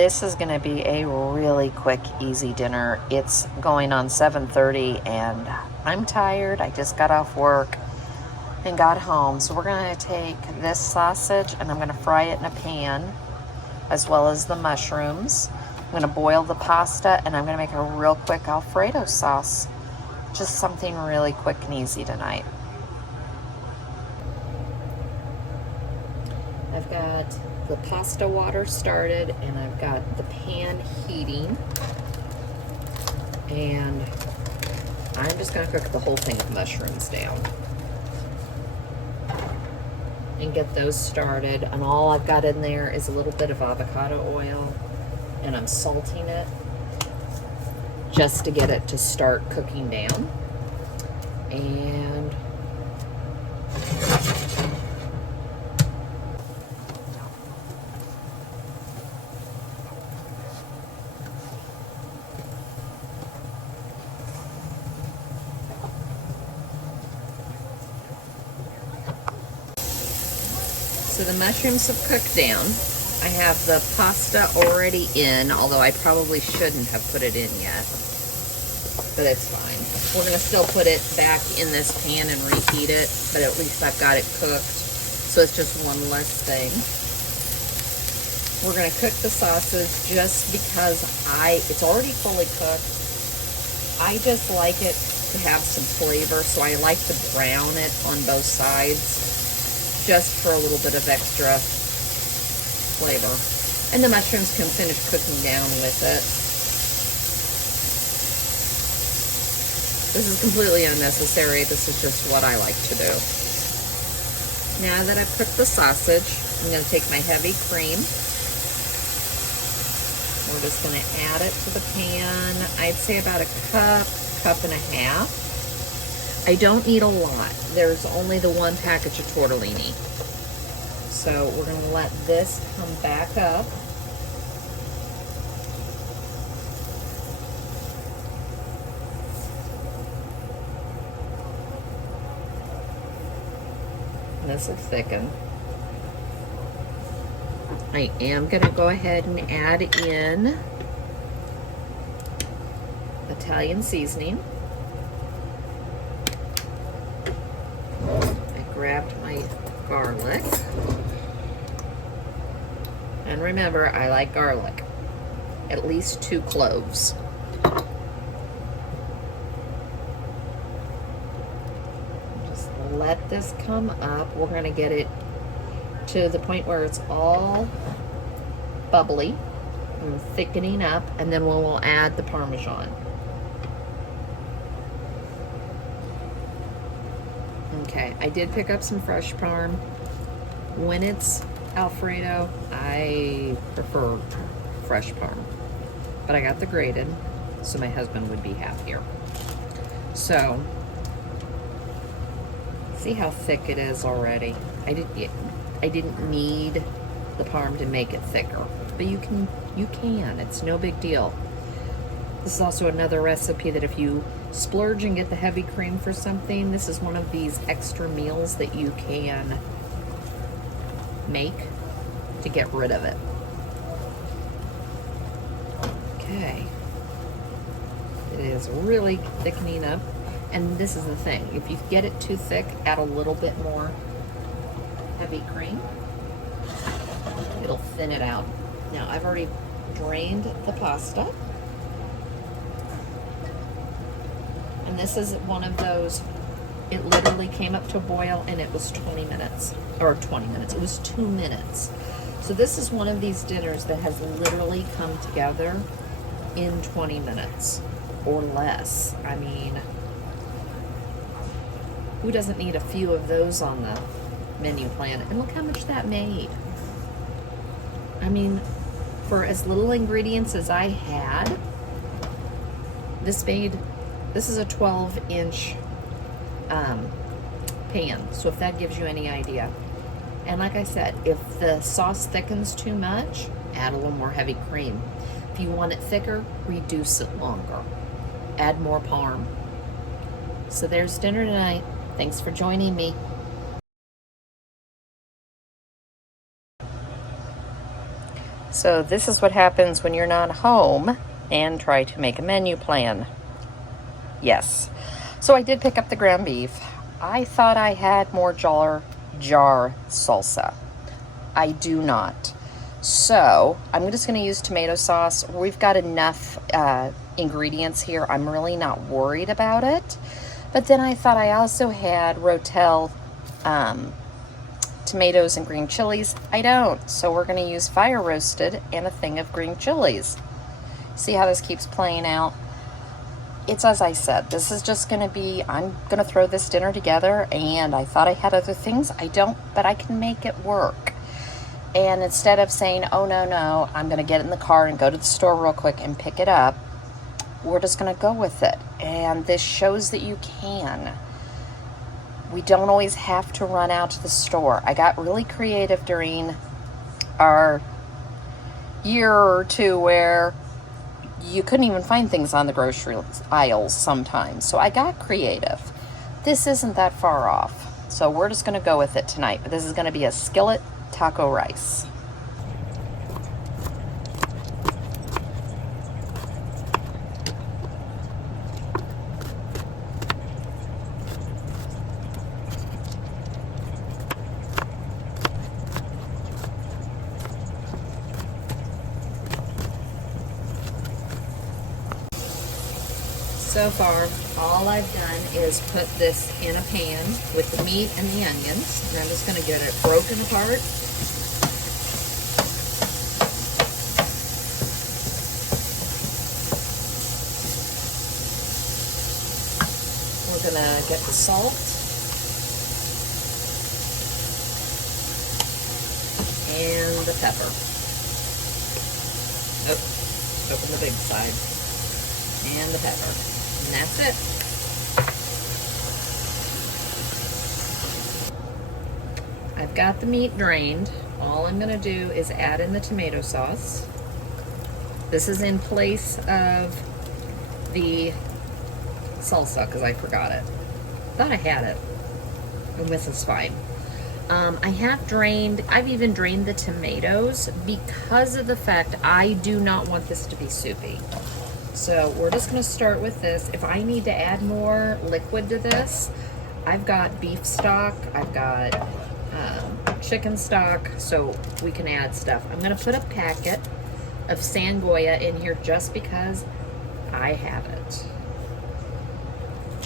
This is going to be a really quick, easy dinner. It's going on 7:30 and I'm tired. I just got off work and got home. So we're going to take this sausage and I'm going to fry it in a pan, as well as the mushrooms. I'm going to boil the pasta and I'm going to make a real quick Alfredo sauce. Just something really quick and easy tonight. I've got the pasta water started and I've got the pan heating, and I'm just going to cook the whole thing of mushrooms down and get those started. And all I've got in there is a little bit of avocado oil, and I'm salting it just to get it to start cooking down. And so the mushrooms have cooked down. I have the pasta already in, although I probably shouldn't have put it in yet, but it's fine. We're going to still put it back in this pan and reheat it, but at least I've got it cooked, so it's just one less thing. We're going to cook the sausage just because it's already fully cooked. I just like it to have some flavor, so I like to brown it on both sides just for a little bit of extra flavor. And the mushrooms can finish cooking down with it. This is completely unnecessary. This is just what I like to do. Now that I've cooked the sausage, I'm going to take my heavy cream. We're just going to add it to the pan. I'd say about a cup and a half. I don't need a lot. There's only the one package of tortellini. So we're going to let this come back up. And this will thicken. I am going to go ahead and add in Italian seasoning. I grabbed my garlic. And remember, I like garlic. At least 2 cloves. Just let this come up. We're going to get it to the point where it's all bubbly and thickening up, and then we'll add the Parmesan. Okay, I did pick up some fresh Parm. When it's Alfredo, I prefer fresh Parm, but I got the grated, so my husband would be happier. So, see how thick it is already. I didn't need the Parm to make it thicker, but you can. It's no big deal. This is also another recipe that if you splurge and get the heavy cream for something, this is one of these extra meals that you can make to get rid of it. Okay. It is really thickening up. And this is the thing. If you get it too thick, add a little bit more heavy cream. It'll thin it out. Now, I've already drained the pasta. And this is one of those, it literally came up to a boil and it was 20 minutes. Or 20 minutes. It was 2 minutes. So this is one of these dinners that has literally come together in 20 minutes or less. I mean, who doesn't need a few of those on the menu plan? And look how much that made. I mean, for as little ingredients as I had, this is a 12-inch pan. So if that gives you any idea. And like I said, if the sauce thickens too much, add a little more heavy cream. If you want it thicker, reduce it longer. Add more Parm. So there's dinner tonight. Thanks for joining me. So this is what happens when you're not home and try to make a menu plan. Yes. So I did pick up the ground beef. I thought I had more jar salsa. I do not. So I'm just going to use tomato sauce. We've got enough ingredients here. I'm really not worried about it. But then I thought I also had Rotel tomatoes and green chilies. I don't. So we're going to use fire roasted and a thing of green chilies. See how this keeps playing out? It's as I said, this is just going to be, I'm going to throw this dinner together, and I thought I had other things. I don't, but I can make it work. And instead of saying, oh, no, I'm going to get in the car and go to the store real quick and pick it up, we're just going to go with it. And this shows that you can. We don't always have to run out to the store. I got really creative during our year or two where you couldn't even find things on the grocery aisles sometimes. So I got creative. This isn't that far off. So we're just going to go with it tonight. But this is going to be a skillet taco rice. So far, all I've done is put this in a pan with the meat and the onions, and I'm just going to get it broken apart. We're going to get the salt and the pepper. Oh, open the big side. And the pepper. And that's it. I've got the meat drained. All I'm going to do is add in the tomato sauce. This is in place of the salsa because I forgot it. Thought I had it. And this is fine. I've even drained the tomatoes because of the fact I do not want this to be soupy. So we're just going to start with this. If I need to add more liquid to this, I've got beef stock, I've got chicken stock, so we can add stuff. I'm going to put a packet of Sangoya in here just because I have it.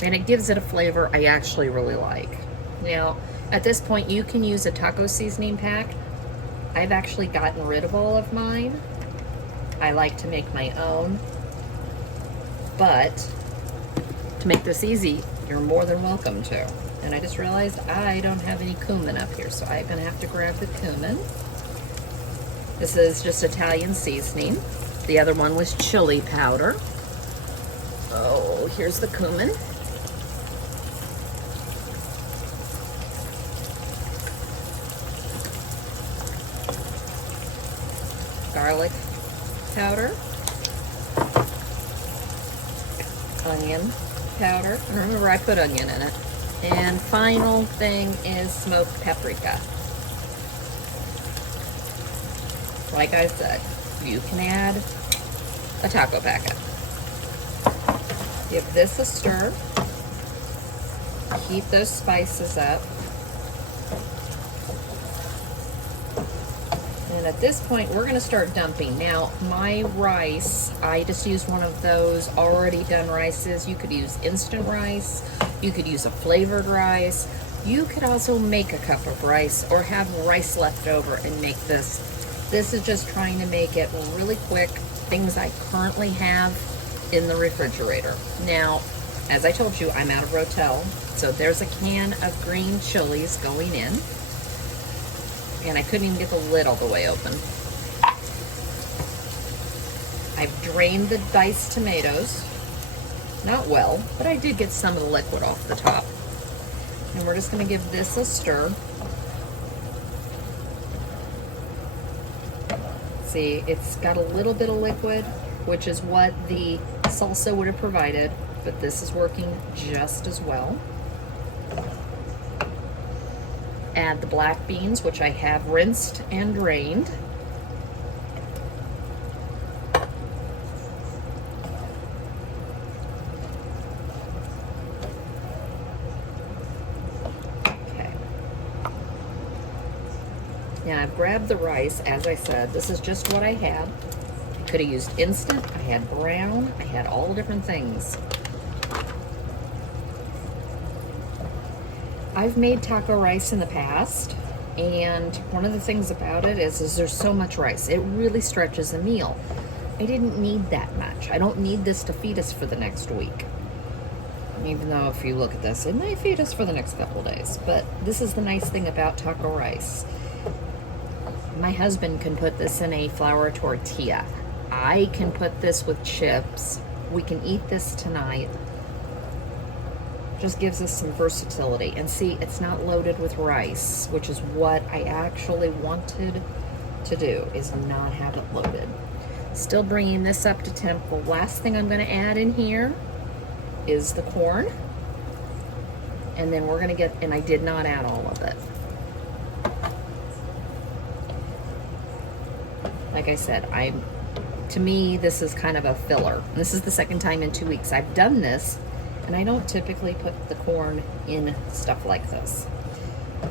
And it gives it a flavor I actually really like. Now, at this point, you can use a taco seasoning pack. I've actually gotten rid of all of mine. I like to make my own. But to make this easy, you're more than welcome to. And I just realized I don't have any cumin up here, so I'm gonna have to grab the cumin. This is just Italian seasoning. The other one was chili powder. Oh, here's the cumin. Garlic powder. Onion powder. And remember, I put onion in it. And final thing is smoked paprika. Like I said, you can add a taco packet. Give this a stir. Keep those spices up. And at this point, we're going to start dumping. Now, my rice, I just used one of those already done rices. You could use instant rice. You could use a flavored rice. You could also make a cup of rice or have rice left over and make this. This is just trying to make it really quick. Things I currently have in the refrigerator. Now, as I told you, I'm out of Rotel. So there's a can of green chilies going in. And I couldn't even get the lid all the way open. I've drained the diced tomatoes. Not well, but I did get some of the liquid off the top. And we're just going to give this a stir. See, it's got a little bit of liquid, which is what the salsa would have provided, but this is working just as well. Add the black beans, which I have rinsed and drained. Now I've grabbed the rice, as I said, this is just what I had. I could have used instant, I had brown, I had all different things. I've made taco rice in the past, and one of the things about it is there's so much rice. It really stretches a meal. I didn't need that much. I don't need this to feed us for the next week. Even though if you look at this, it might feed us for the next couple of days. But this is the nice thing about taco rice. My husband can put this in a flour tortilla. I can put this with chips. We can eat this tonight. Just gives us some versatility. And see, it's not loaded with rice, which is what I actually wanted to do, is not have it loaded. Still bringing this up to temp. The last thing I'm going to add in here is the corn. And then we're going to get, and I did not add all of it. Like I said, to me, this is kind of a filler. This is the second time in 2 weeks I've done this, and I don't typically put the corn in stuff like this.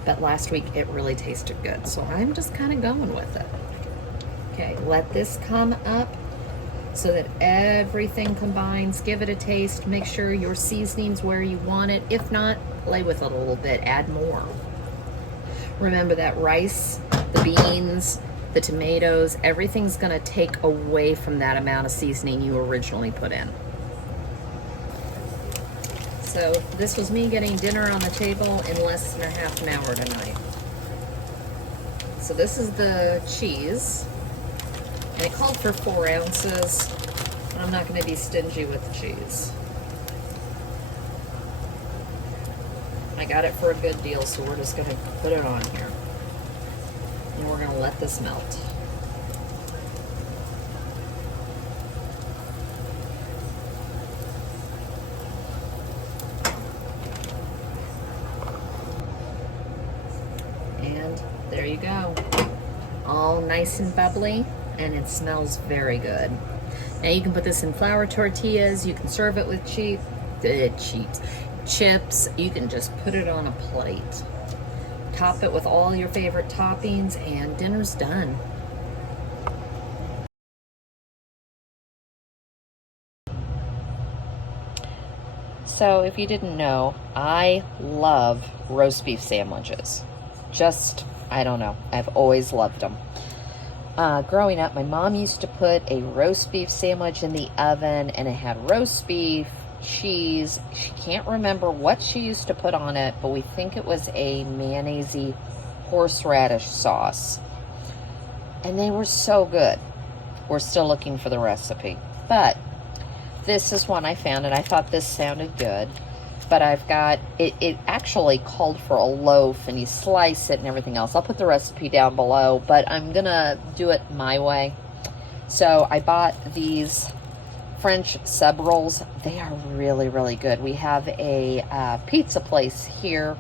But last week it really tasted good, so I'm just kind of going with it. Okay, let this come up so that everything combines. Give it a taste. Make sure your seasoning's where you want it. If not, play with it a little bit. Add more. Remember that rice, the beans, the tomatoes, everything's going to take away from that amount of seasoning you originally put in. So this was me getting dinner on the table in less than a half an hour tonight. So this is the cheese. And it called for 4 ounces. I'm not going to be stingy with the cheese. I got it for a good deal, so we're just going to put it on here. And we're going to let this melt. And there you go. All nice and bubbly. And it smells very good. Now you can put this in flour tortillas. You can serve it with chips. You can just put it on a plate. Top it with all your favorite toppings, and dinner's done. So if you didn't know, I love roast beef sandwiches. I don't know. I've always loved them. Growing up, my mom used to put a roast beef sandwich in the oven, and it had roast beef, cheese. She can't remember what she used to put on it, but we think it was a mayonnaise-y horseradish sauce. And they were so good. We're still looking for the recipe. But this is one I found, and I thought this sounded good. But I've got, it actually called for a loaf, and you slice it and everything else. I'll put the recipe down below, but I'm going to do it my way. So I bought these French sub rolls. They are really, really good. We have a pizza place here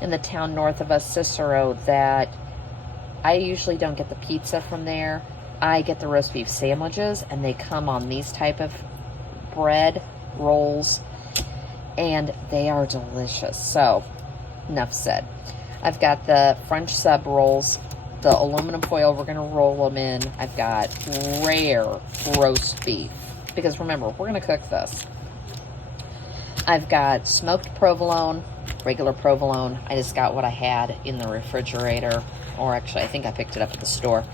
in the town north of us, Cicero, that I usually don't get the pizza from there. I get the roast beef sandwiches, and they come on these type of bread rolls. And they are delicious. So, enough said. I've got the French sub rolls, the aluminum foil we're going to roll them in. I've got rare roast beef, because remember, we're going to cook this. I've got smoked provolone, regular provolone. I just got what I had in the refrigerator, or actually I think I picked it up at the store.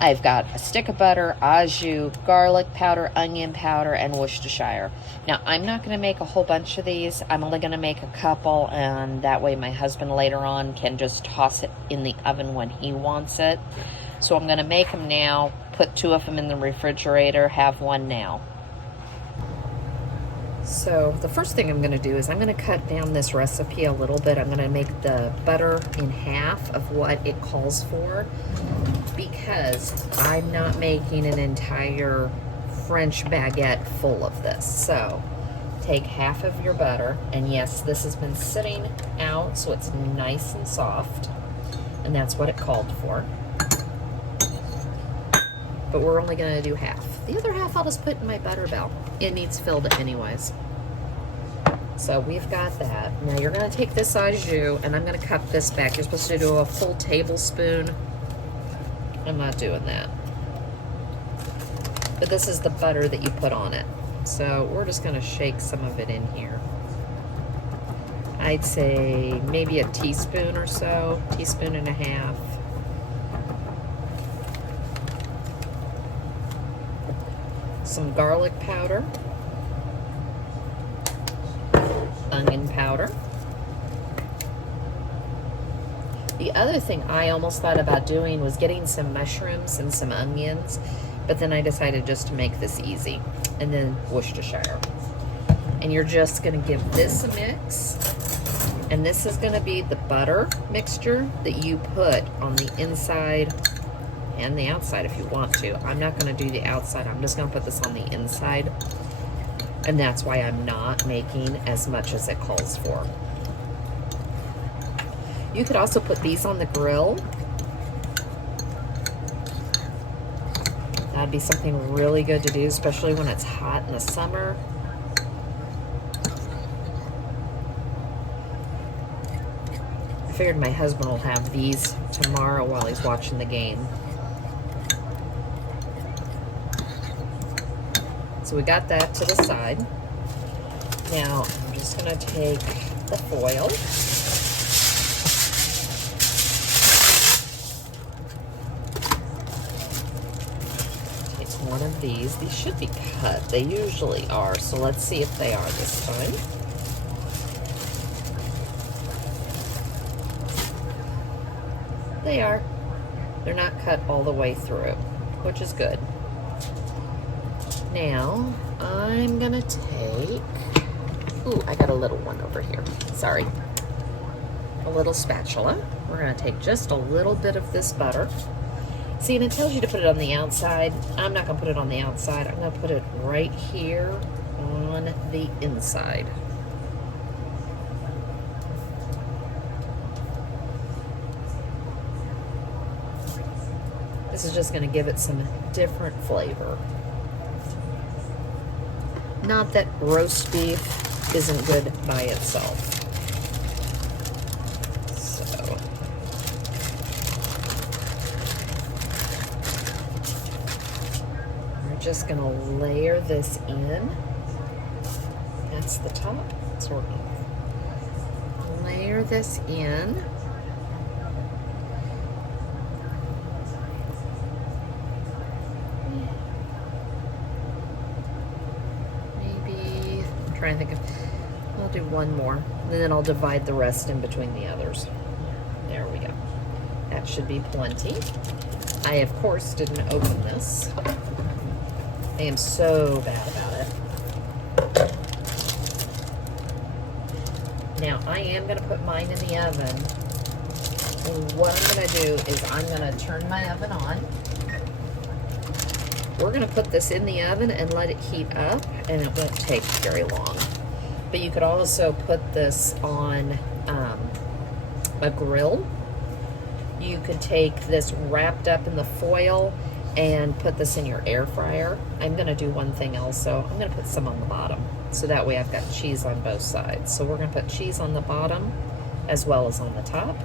I've got a stick of butter, au jus, garlic powder, onion powder, and Worcestershire. Now, I'm not going to make a whole bunch of these. I'm only going to make a couple, and that way my husband later on can just toss it in the oven when he wants it. So I'm going to make them now, put 2 of them in the refrigerator, have one now. So the first thing I'm going to do is I'm going to cut down this recipe a little bit. I'm going to make the butter in half of what it calls for, because I'm not making an entire French baguette full of this. So take half of your butter, and yes, this has been sitting out so it's nice and soft, and that's what it called for. But we're only going to do half. The other half I'll just put in my butter bell. It needs filled anyways. So we've got that. Now you're going to take this au jus, and I'm going to cup this back. You're supposed to do a full tablespoon I'm not doing that. But this is the butter that you put on it. So we're just gonna shake some of it in here. I'd say maybe a teaspoon or so, teaspoon and a half. Some garlic powder, onion powder. The other thing I almost thought about doing was getting some mushrooms and some onions, but then I decided just to make this easy. And then Worcestershire. And you're just gonna give this a mix. And this is gonna be the butter mixture that you put on the inside and the outside if you want to. I'm not gonna do the outside, I'm just gonna put this on the inside. And that's why I'm not making as much as it calls for. You could also put these on the grill. That'd be something really good to do, especially when it's hot in the summer. I figured my husband will have these tomorrow while he's watching the game. So we got that to the side. Now I'm just gonna take the foil. One of these. These should be cut. They usually are, so let's see if they are this time. They are. They're not cut all the way through, which is good. Now, I'm gonna take, ooh, I got a little one over here. Sorry. A little spatula. We're gonna take just a little bit of this butter. See, and it tells you to put it on the outside. I'm not gonna put it on the outside. I'm gonna put it right here on the inside. This is just gonna give it some different flavor. Not that roast beef isn't good by itself. Just gonna layer this in. That's the top, sort of. Layer this in. Maybe, I'm trying to think of, I'll do one more, and then I'll divide the rest in between the others. There we go. That should be plenty. I, of course, didn't open this. I am so bad about it. Now, I am going to put mine in the oven. And what I'm going to do is I'm going to turn my oven on. We're going to put this in the oven and let it heat up, and it won't take very long. But you could also put this on a grill. You could take this wrapped up in the foil and put this in your air fryer. I'm gonna do one thing also. I'm gonna put some on the bottom, so that way I've got cheese on both sides. So we're gonna put cheese on the bottom as well as on the top.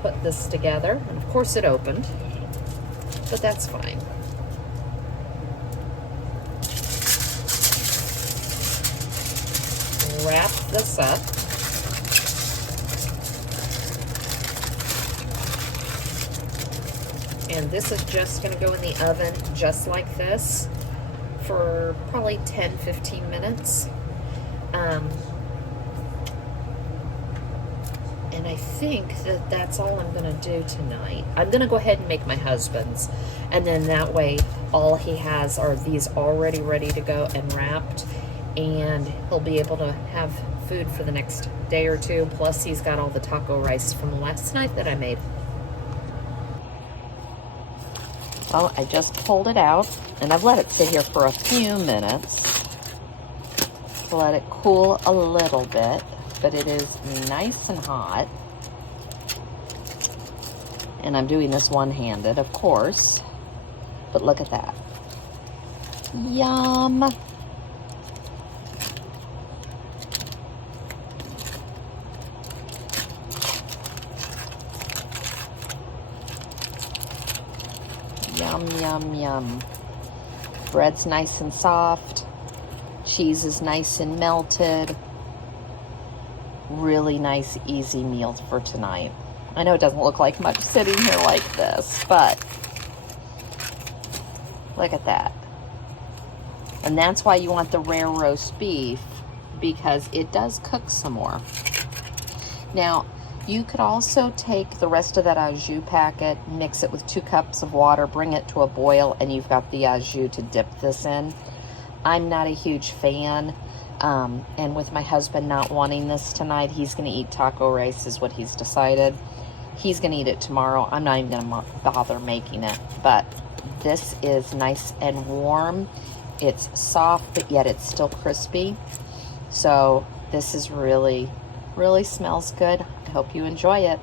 Put this together, and of course it opened, but that's fine. Wrap this up. And this is just going to go in the oven just like this for probably 10-15 minutes. And I think that that's all I'm going to do tonight. I'm going to go ahead and make my husband's. And then that way all he has are these already ready to go and wrapped. And he'll be able to have food for the next day or two. Plus he's got all the taco rice from last night that I made. Well, I just pulled it out, and I've let it sit here for a few minutes to let it cool a little bit, but it is nice and hot. And I'm doing this one-handed, of course, but look at that. Yum! yum, yum. Bread's nice and soft. Cheese is nice and melted. Really nice, easy meal for tonight. I know it doesn't look like much sitting here like this, but look at that. And that's why you want the rare roast beef, because it does cook some more. Now, you could also take the rest of that au jus packet, mix it with 2 cups of water, bring it to a boil, and you've got the au jus to dip this in. I'm not a huge fan, and with my husband not wanting this tonight, he's going to eat taco rice is what he's decided. He's going to eat it tomorrow. I'm not even going to bother making it, but this is nice and warm. It's soft, but yet it's still crispy. So this is really, really smells good. I hope you enjoy it.